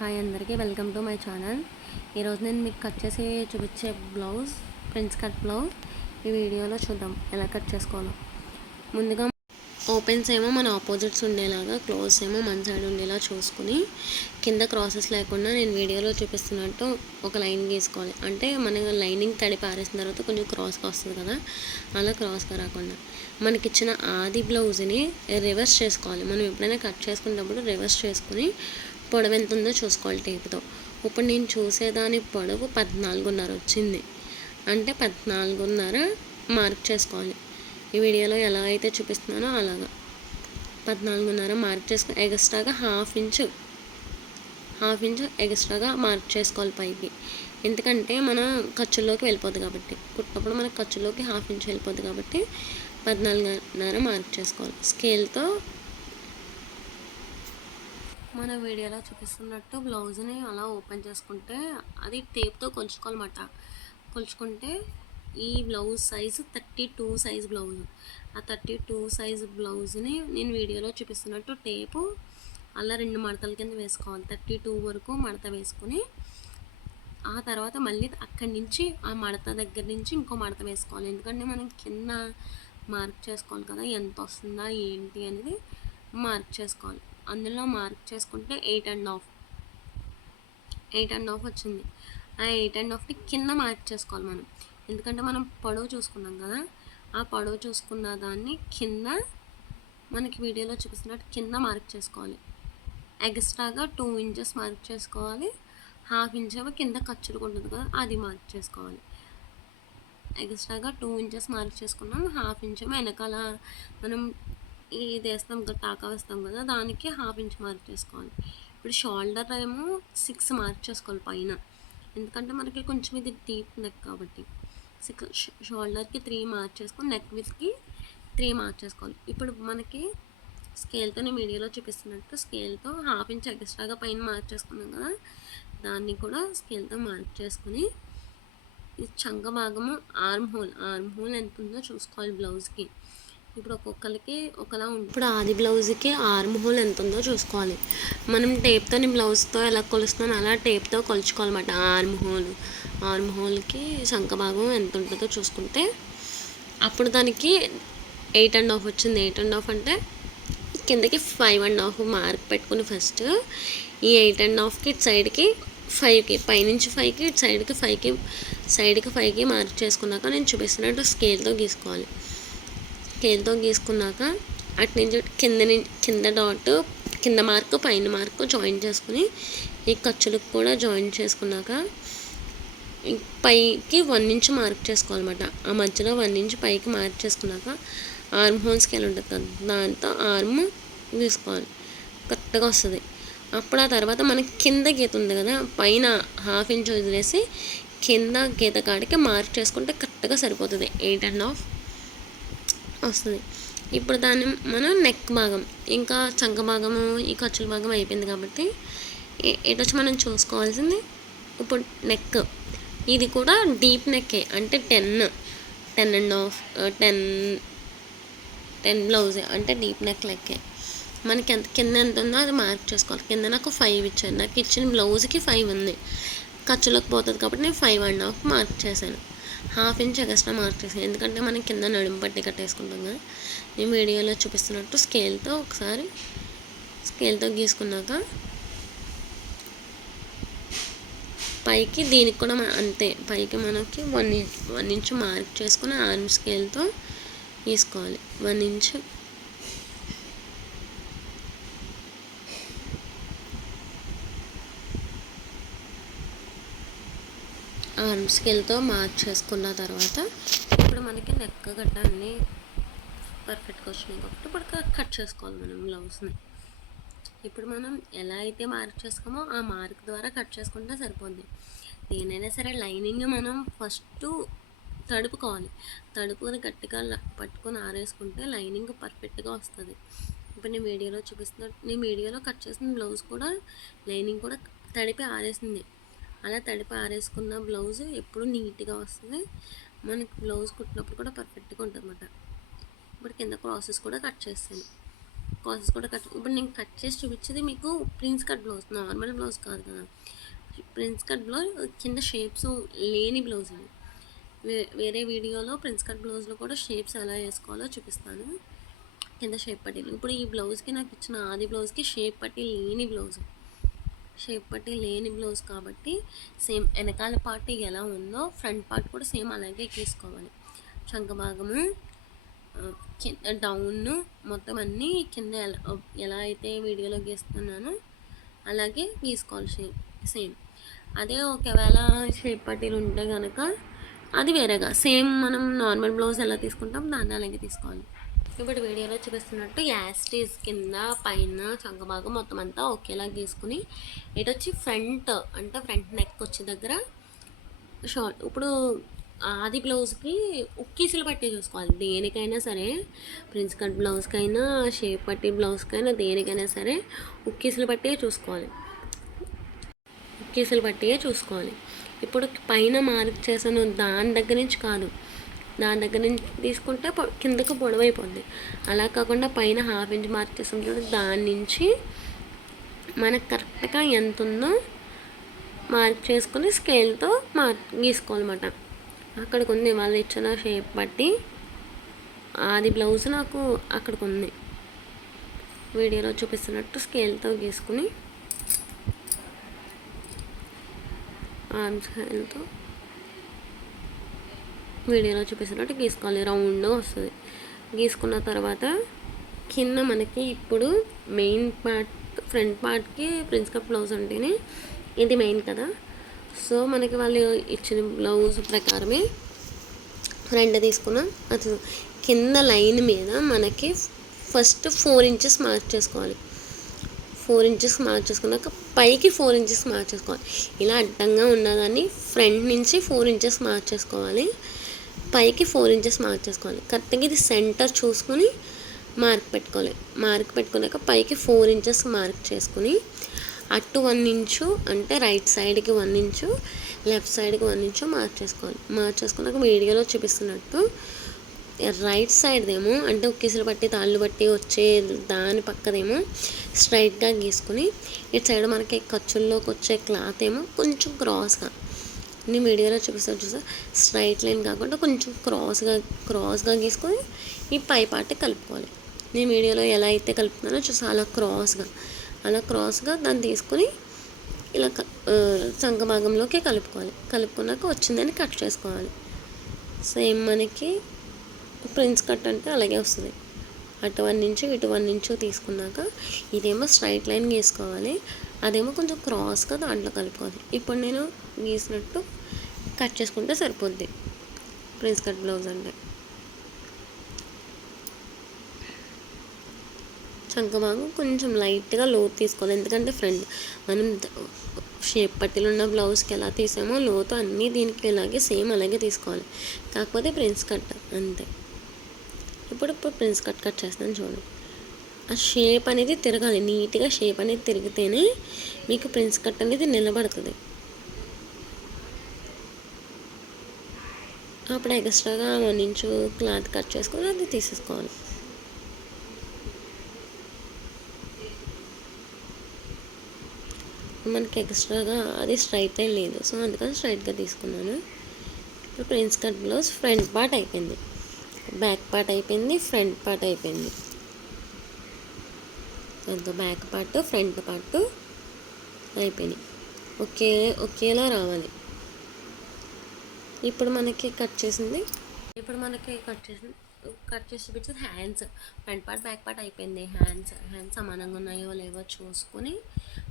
Hi అందరికీ welcome to my channel. ఈరోజు నేను మీకు కట్ చేసి చూపించే బ్లౌజ్ ప్రిన్స్ కట్ బ్లౌజ్ ఈ వీడియోలో చూద్దాం ఎలా కట్ చేసుకోవాలో. ముందుగా ఓపెన్స్ ఏమో మన ఆపోజిట్స్ ఉండేలాగా, క్లోజ్ ఏమో మన సైడ్ ఉండేలా చూసుకుని కింద క్రాసెస్ లేకుండా నేను వీడియోలో చూపిస్తున్నట్టు ఒక లైన్ గీసుకోవాలి. అంటే మన లైనింగ్ తడి పారేసిన తర్వాత కొంచెం క్రాస్గా వస్తుంది కదా, అలా క్రాస్గా రాకుండా మనకిచ్చిన ఆది బ్లౌజ్ని రివర్స్ చేసుకోవాలి. మనం ఎప్పుడైనా కట్ చేసుకునేటప్పుడు రివర్స్ చేసుకుని పొడవు ఎంత ఉందో చూసుకోవాలి టేప్తో. ఇప్పుడు నేను చూసేదాని పొడవు 14.5 వచ్చింది. అంటే 14.5 మార్క్ చేసుకోవాలి. ఈ వీడియోలో ఎలా అయితే చూపిస్తున్నానో అలాగా 14.5 మార్క్ చేసుకుని ఎక్స్ట్రాగా హాఫ్ ఇంచ్ ఎక్స్ట్రాగా మార్క్ చేసుకోవాలి పైకి. ఎందుకంటే మన ఖర్చుల్లోకి వెళ్ళిపోద్ది కాబట్టి, కుట్టినప్పుడు మనకు ఖర్చులోకి హాఫ్ ఇంచ్ వెళ్ళిపోద్ది కాబట్టి 14.5 మార్క్ చేసుకోవాలి. స్కేల్తో మన వీడియోలో చూపిస్తున్నట్టు బ్లౌజ్ని అలా ఓపెన్ చేసుకుంటే అది టేప్తో కొలుచుకోవాలన్నమాట. కొలుచుకుంటే ఈ బ్లౌజ్ సైజు 32 సైజ్ బ్లౌజ్. ఆ 32 సైజ్ బ్లౌజ్ని నేను వీడియోలో చూపిస్తున్నట్టు టేపు అలా 2 మడతల కింద వేసుకోవాలి. 32 వరకు మడత వేసుకుని ఆ తర్వాత మళ్ళీ అక్కడి నుంచి ఆ మడత దగ్గర నుంచి ఇంకో మడత వేసుకోవాలి. ఎందుకంటే మనం కింద మార్క్ చేసుకోవాలి కదా, ఎంత వస్తుందా ఏంటి అనేది మార్క్ చేసుకోవాలి. అందులో మార్క్ చేసుకుంటే 8.5 వచ్చింది. ఆ 8.5ని కింద మార్క్ చేసుకోవాలి మనం. ఎందుకంటే మనం పొడవు చూసుకున్నాం కదా, ఆ పొడవు చూసుకున్న దాన్ని కింద మనకి వీడియోలో చూపిస్తున్నట్టు కింద మార్క్ చేసుకోవాలి. ఎక్స్ట్రాగా 2 ఇంచెస్ మార్క్ చేసుకోవాలి. హాఫ్ ఇంచ్ ఏమో కింద ఖర్చులు ఉంటుంది కదా, అది మార్క్ చేసుకోవాలి. ఎక్స్ట్రాగా 2 ఇంచెస్ మార్క్ చేసుకున్నాం. హాఫ్ ఇంచ్ ఏమో వెనకాల మనం ఇది వేస్తాం కదా, టాకా వేస్తాం కదా, దానికి హాఫ్ ఇంచ్ మార్క్ చేసుకోవాలి. ఇప్పుడు షోల్డర్ ఏమో 6 మార్క్ చేసుకోవాలి పైన. ఎందుకంటే మనకి కొంచెం ఇది డీప్ నెక్ కాబట్టి 6 షోల్డర్కి 3 మార్క్ చేసుకొని నెక్ విత్కి 3 మార్క్ చేసుకోవాలి. ఇప్పుడు మనకి స్కేల్తో నేను వీడియోలో చూపిస్తున్నట్టు స్కేల్తో హాఫ్ ఇంచ్ ఎక్స్ట్రాగా పైన మార్క్ చేసుకున్నాం కదా, దాన్ని కూడా స్కేల్తో మార్క్ చేసుకుని ఈ చంక భాగము ఆర్మ్ హోల్ ఎంత ఉందో చూసుకోవాలి బ్లౌజ్కి. ఇప్పుడు ఒక్కొక్కరికి ఒకలా ఉంటుంది. ఇప్పుడు ఆది బ్లౌజ్కి ఆర్మ్ హోల్ ఎంత ఉందో చూసుకోవాలి. మనం టేప్తో బ్లౌజ్తో ఎలా కొలుస్తున్నాను అలా టేప్తో కొలుచుకోవాలన్నమాట. ఆర్మ్ హోల్కి శంఖ భాగం ఎంత ఉంటుందో చూసుకుంటే అప్పుడు దానికి 8.5 వచ్చింది. 8.5 అంటే కిందకి 5.5 మార్క్ పెట్టుకుని ఫస్ట్ ఈ 8.5కి ఇటు సైడ్కి 5కి, పైనుంచి 5కి ఇటు సైడ్కి 5కి మార్క్ చేసుకున్నాక నేను చూపిస్తున్నట్టు స్కేల్తో గీసుకోవాలి. స్కేల్తో గీసుకున్నాక అటు నుంచి కింద డాట్, కింద మార్కు పైన మార్కు జాయిన్ చేసుకుని ఈ ఖర్చులకు కూడా జాయిన్ చేసుకున్నాక పైకి 1 ఇంచ్ మార్క్ చేసుకోవాలన్నమాట. ఆ మధ్యలో 1 ఇంచ్ పైకి మార్క్ చేసుకున్నాక ఆర్మ్ హోల్ స్కేల్ ఉంటుంది కదా, దాంతో ఆర్మ్ గీసుకోవాలి. కరెక్ట్గా వస్తుంది. అప్పుడు ఆ తర్వాత మనకి కింద గీత ఉంది కదా, పైన హాఫ్ ఇంచ్ వదిలేసి కింద గీత కాడికి మార్క్ చేసుకుంటే కరెక్ట్గా సరిపోతుంది. 8.5 వస్తుంది. ఇప్పుడు దాన్ని మనం నెక్ భాగం ఇంకా చంక భాగము ఈ ఖర్చుల భాగం అయిపోయింది కాబట్టి ఇటు వచ్చి మనం చూసుకోవాల్సింది ఇప్పుడు నెక్. ఇది కూడా డీప్ నెక్కే, అంటే 10 బ్లౌజే, అంటే డీప్ నెక్ లెక్కే. మనకి కింద ఎంత ఉందో అది మార్క్ చేసుకోవాలి. కింద నాకు 5 ఇచ్చాను. నాకు ఇచ్చిన బ్లౌజ్కి 5 ఉంది. ఖర్చులోకి పోతుంది కాబట్టి నేను 5.5 మార్క్ చేశాను. హాఫ్ ఇంచ్ ఎక్స్ట్రా మార్క్ చేశాను. ఎందుకంటే మనం కింద నడుము పట్టి కట్టేసుకుంటాం కదా. నేను వీడియోలో చూపిస్తున్నట్టు స్కేల్తో ఒకసారి గీసుకున్నాక పైకి దీనికి కూడా అంతే, పైకి మనకి 1 ఇంచ్ మార్క్ చేసుకుని ఆర్మ్ స్కేల్తో గీసుకోవాలి. 1 ఇంచ్ ఆర్మ్ స్కేల్తో మార్క్ చేసుకున్న తర్వాత ఇప్పుడు మనకి నెక్ గట్ట అన్నీ పర్ఫెక్ట్గా వచ్చినాయి కాబట్టి ఇప్పుడు కట్ చేసుకోవాలి మనం బ్లౌజ్ని. ఇప్పుడు మనం ఎలా అయితే మార్క్ చేసుకోమో ఆ మార్క్ ద్వారా కట్ చేసుకుంటే సరిపోద్ది. దేనైనా సరే లైనింగ్ మనం ఫస్ట్ తడుపుకొని గట్టిగా పట్టుకొని ఆరేసుకుంటే లైనింగ్ పర్ఫెక్ట్గా వస్తుంది. ఇప్పుడు నేను వీడియోలో కట్ చేసిన బ్లౌజ్ కూడా లైనింగ్ కూడా తడిపి ఆరేసింది. అలా తడిపి ఆరేసుకున్న బ్లౌజ్ ఎప్పుడు నీట్గా వస్తుంది. మనకి బ్లౌజ్ కుట్టినప్పుడు కూడా పర్ఫెక్ట్గా ఉంటుంది అన్నమాట. ఇప్పుడు కింద క్రాసెస్ కూడా కట్ చేస్తాను. ప్రాసెస్ కూడా ఇప్పుడు నేను కట్ చేసి చూపించేది మీకు prince cut blouse, normal blouse కాదు కదా. ప్రిన్స్ కట్ బ్లౌజ్ కింద షేప్స్ లేని బ్లౌజ్ ఇది. వేరే వీడియోలో ప్రిన్స్ కట్ బ్లౌజ్లో కూడా షేప్స్ ఎలా వేసుకోవాలో చూపిస్తాను, కింద షేప్ పట్టీలు. ఇప్పుడు ఈ బ్లౌజ్కి నాకు ఇచ్చిన ఆది బ్లౌజ్కి షేప్ పట్టీ లేని బ్లౌజ్ కాబట్టి సేమ్ వెనకాల పార్ట్ ఎలా ఉందో ఫ్రంట్ పార్ట్ కూడా సేమ్ అలాగే గీసుకోవాలి. చంక భాగము, డౌన్, మొత్తం అన్నీ కింద ఎలా అయితే వీడియోలో గీస్తున్నానో అలాగే గీసుకోవాలి సేమ్. అదే ఒకవేళ షేప్ పట్టీలు ఉంటే కనుక అది వేరేగా సేమ్ మనం నార్మల్ బ్లౌజ్ ఎలా తీసుకుంటాం దాన్ని అలాగే తీసుకోవాలి. ఇప్పుడు వీడియోలో చూపిస్తున్నట్టు యాస్టీస్ కింద పైన చంక భాగం మొత్తం అంతా ఒకేలా గీసుకుని ఇటు వచ్చి ఫ్రంట్ నెక్ వచ్చే దగ్గర షార్ట్. ఇప్పుడు ఆది బ్లౌజ్కి ఉక్కీసులు పట్టి చూసుకోవాలి. దేనికైనా సరే, ప్రిన్స్ కట్ బ్లౌజ్కైనా షేప్ పట్టి బ్లౌజ్కైనా దేనికైనా సరే ఉక్కీసులు పట్టే చూసుకోవాలి. ఇప్పుడు పైన మార్క్ చేసాను దాని దగ్గర నుంచి కాదు, దాని దగ్గర నుంచి తీసుకుంటే కిందకు పొడవైపోద్ది. అలా కాకుండా పైన ½ ఇంచ్ మార్క్ చేసాం చూడండి, దాని నుంచి మనకు కరెక్ట్గా ఎంత ఉందో మార్క్ చేసుకొని స్కేల్తో గీసుకోవాలన్నమాట. అక్కడికి ఉంది వాళ్ళు ఇచ్చిన షేప్ బట్టి ఆది బ్లౌజ్ నాకు అక్కడికి ఉంది. వీడియోలో చూపిస్తున్నట్టు స్కేల్తో గీసుకుని ఆర్మ్ స్కేల్తో వీడియోలో చూపిస్తున్నట్టు గీసుకోవాలి. రౌండ్గా వస్తుంది. గీసుకున్న తర్వాత కింద మనకి ఇప్పుడు మెయిన్ పార్ట్ ఫ్రంట్ పార్ట్కి ప్రిన్స్ కట్ బ్లౌజ్ అంటేనే ఇది మెయిన్ కదా. సో మనకి వాళ్ళు ఇచ్చిన బ్లౌజ్ ప్రకారమే ఫ్రంట్ తీసుకున్నాం. అది కింద లైన్ మీద మనకి ఫస్ట్ 4 ఇంచెస్ మార్క్ చేసుకోవాలి. 4 ఇంచెస్ మార్క్ చేసుకున్నాక పైకి 4 ఇంచెస్ మార్క్ చేసుకోవాలి. ఇలా అడ్డంగా ఉన్నదాన్ని ఫ్రంట్ నుంచి 4 ఇంచెస్ మార్క్ చేసుకోవాలి, పైకి 4 ఇంచెస్ మార్క్ చేసుకోవాలి. కరెక్ట్గా ఇది సెంటర్ చూసుకొని మార్క్ పెట్టుకోవాలి. మార్క్ పెట్టుకున్నాక పైకి 4 ఇంచెస్ మార్క్ చేసుకుని అటు 1 ఇంచు అంటే రైట్ సైడ్కి 1 ఇంచు, లెఫ్ట్ సైడ్కి 1 ఇంచు మార్క్ చేసుకోవాలి. మార్క్ చేసుకున్నాక వీడియోలో చూపిస్తున్నట్టు రైట్ సైడ్దేమో అంటే ఉక్కిసలు పట్టి తాళ్ళు బట్టి వచ్చే దాని పక్కదేమో స్ట్రైట్గా గీసుకుని, ఇటు సైడ్ మనకి ఖర్చుల్లోకి వచ్చే క్లాత్ ఏమో కొంచెం క్రాస్గా, నేను వీడియోలో చూపిస్తాను చూసా, స్ట్రైట్ లైన్ కాకుండా కొంచెం క్రాస్గా గీసుకొని ఈ పై పార్ట్ కలుపుకోవాలి. నేను వీడియోలో ఎలా అయితే కలుపుతున్నానో చూసా అలా క్రాస్గా దాన్ని తీసుకొని ఇలా చంక భాగంలోకి కలుపుకున్నాక వచ్చిందని కట్ చేసుకోవాలి. సేమ్ మనకి ప్రిన్స్ కట్ అంటే అలాగే వస్తుంది. అటు 1 ఇంచు ఇటు 1 ఇంచు తీసుకున్నాక ఇదేమో స్ట్రైట్ లైన్ గీసుకోవాలి, అదేమో కొంచెం క్రాస్గా దాంట్లో కలుపుకోవాలి. ఇప్పుడు నేను గీసినట్టు కట్ చేసుకుంటే సరిపోద్ది ప్రిన్స్ కట్ బ్లౌజ్ అంటే. చంక భాగం కొంచెం లైట్గా లోతు తీసుకోవాలి, ఎందుకంటే ఫ్రంట్ మనం షేప్ పట్టీలు ఉన్న బ్లౌజ్కి ఎలా తీసామో లోతు అన్నీ దీనికి ఇలాగే సేమ్ అలాగే తీసుకోవాలి. కాకపోతే ప్రిన్స్ కట్ అంతే. ఇప్పుడు ప్రిన్స్ కట్ చేస్తాను చూడండి. ఆ షేప్ అనేది తిరగాలి, నీట్గా షేప్ అనేది తిరిగితేనే మీకు ప్రిన్స్ కట్ అనేది నిలబడుతుంది. అప్పుడు ఎక్స్ట్రాగా 1 ఇంచు క్లాత్ కట్ చేసుకొని అది తీసేసుకోవాలి. మనకి ఎక్స్ట్రాగా అది స్ట్రైట్ లైన్ లేదు, సో అందుకని స్ట్రైట్గా తీసుకున్నాను. ఇప్పుడు prince cut blouse front part అయిపోయింది, బ్యాక్ పార్ట్ అయిపోయింది, ఫ్రంట్ పార్ట్ అయిపోయింది. దాంతో బ్యాక్ పార్ట్ ఫ్రంట్ పార్ట్ అయిపోయినాయి. ఒకేలా రావాలి. ఇప్పుడు మనకి కట్ చేసి చూపించేది hands. Front part back part అయిపోయింది. హ్యాండ్స్ సమానంగా ఉన్నాయో లేవో చూసుకొని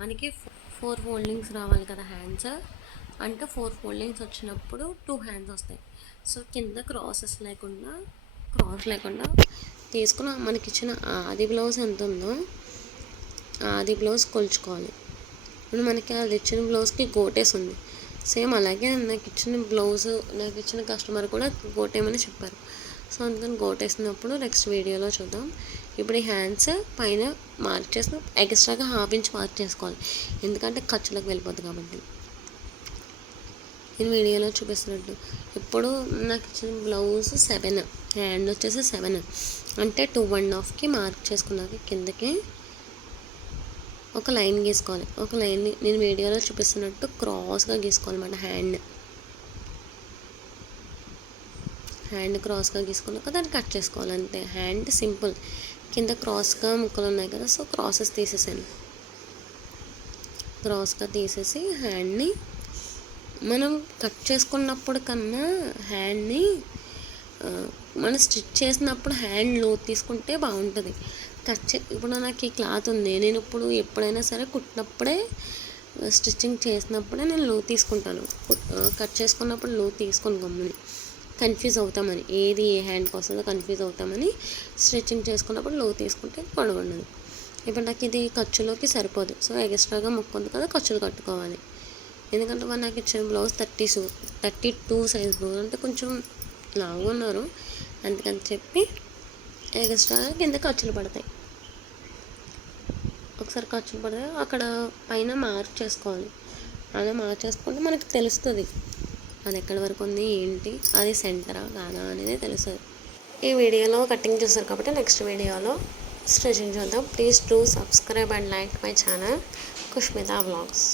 మనకి 4 ఫోల్డింగ్స్ రావాలి కదా. హ్యాండ్స్ అంటే 4 ఫోల్డింగ్స్ వచ్చినప్పుడు 2 హ్యాండ్స్ వస్తాయి. సో కింద క్రాస్ లేకుండా తీసుకుని మనకి ఇచ్చిన ఆది బ్లౌజ్ ఎంత ఉందో ఆది బ్లౌజ్ కొలుచుకోవాలి. ఇప్పుడు మనకి అది ఇచ్చిన బ్లౌజ్కి గోటేసి ఉంది, సేమ్ అలాగే నాకు ఇచ్చిన కస్టమర్ కూడా గోటేమని చెప్పారు. సో అందుకని గోటేసినప్పుడు నెక్స్ట్ వీడియోలో చూద్దాం. ఇప్పుడు ఈ హ్యాండ్స్ పైన మార్క్ చేసిన ఎక్స్ట్రాగా ½ ఇంచ్ మార్క్ చేసుకోవాలి, ఎందుకంటే ఖర్చులకు వెళ్ళిపోద్ది కాబట్టి. నేను వీడియోలో చూపిస్తున్నట్టు. ఇప్పుడు నాకు ఇచ్చిన బ్లౌజ్ 7, హ్యాండ్ వచ్చేసి 7 అంటే 2.5కి మార్క్ చేసుకున్నాక కిందకి ఒక లైన్ గీసుకోవాలి. ఒక లైన్ని నేను వీడియోలో చూపిస్తున్నట్టు క్రాస్గా గీసుకోవాలన్నమాట. హ్యాండ్ క్రాస్గా గీసుకున్నాక దాన్ని కట్ చేసుకోవాలి అంతే. Hand simple. కింద క్రాస్గా ముక్కలు ఉన్నాయి కదా, సో క్రాసెస్ తీసేసాను. క్రాస్గా తీసేసి హ్యాండ్ని మనం కట్ చేసుకున్నప్పుడు కన్నా హ్యాండ్ని మనం స్టిచ్ చేసినప్పుడు హ్యాండ్ లోతు తీసుకుంటే బాగుంటుంది. ఇప్పుడు నాకు ఈ క్లాత్ ఉంది, నేను ఇప్పుడు ఎప్పుడైనా సరే కుట్టినప్పుడే స్టిచ్చింగ్ చేసినప్పుడే నేను లోతు తీసుకుంటాను. కట్ చేసుకున్నప్పుడు లోతు తీసుకొని గమ్ముని కన్ఫ్యూజ్ అవుతామని, ఏది ఏ హ్యాండ్కి వస్తుందో కన్ఫ్యూజ్ అవుతామని స్టిచ్చింగ్ చేసుకున్నప్పుడు లోతు తీసుకుంటే పొడవుండదు. ఇప్పుడు నాకు ఇది ఖర్చులోకి సరిపోదు, సో ఎక్స్ట్రాగా ముక్కు ఉంది కదా ఖర్చులు కట్టుకోవాలి. ఎందుకంటే వాళ్ళు నాకు ఇచ్చిన బ్లౌజ్ 32 సైజ్ బ్లౌజ్ అంటే కొంచెం లావుగా ఉన్నారు, అందుకని చెప్పి ఎక్స్ట్రాగా కింద ఖర్చులు పడతాయి. ఒకసారి ఖర్చులు పడితే అక్కడ పైన మార్క్ చేసుకోవాలి. అలా మార్క్ చేసుకుంటే మనకి తెలుస్తుంది అది ఎక్కడి వరకు ఉంది ఏంటి, అది సెంటరా కాదా అనేది తెలుస్తుంది. ఈ వీడియోలో కటింగ్ చూస్తారు కాబట్టి నెక్స్ట్ వీడియోలో స్టిచింగ్ చూద్దాం. Please do subscribe and like my channel Kushmita vlogs.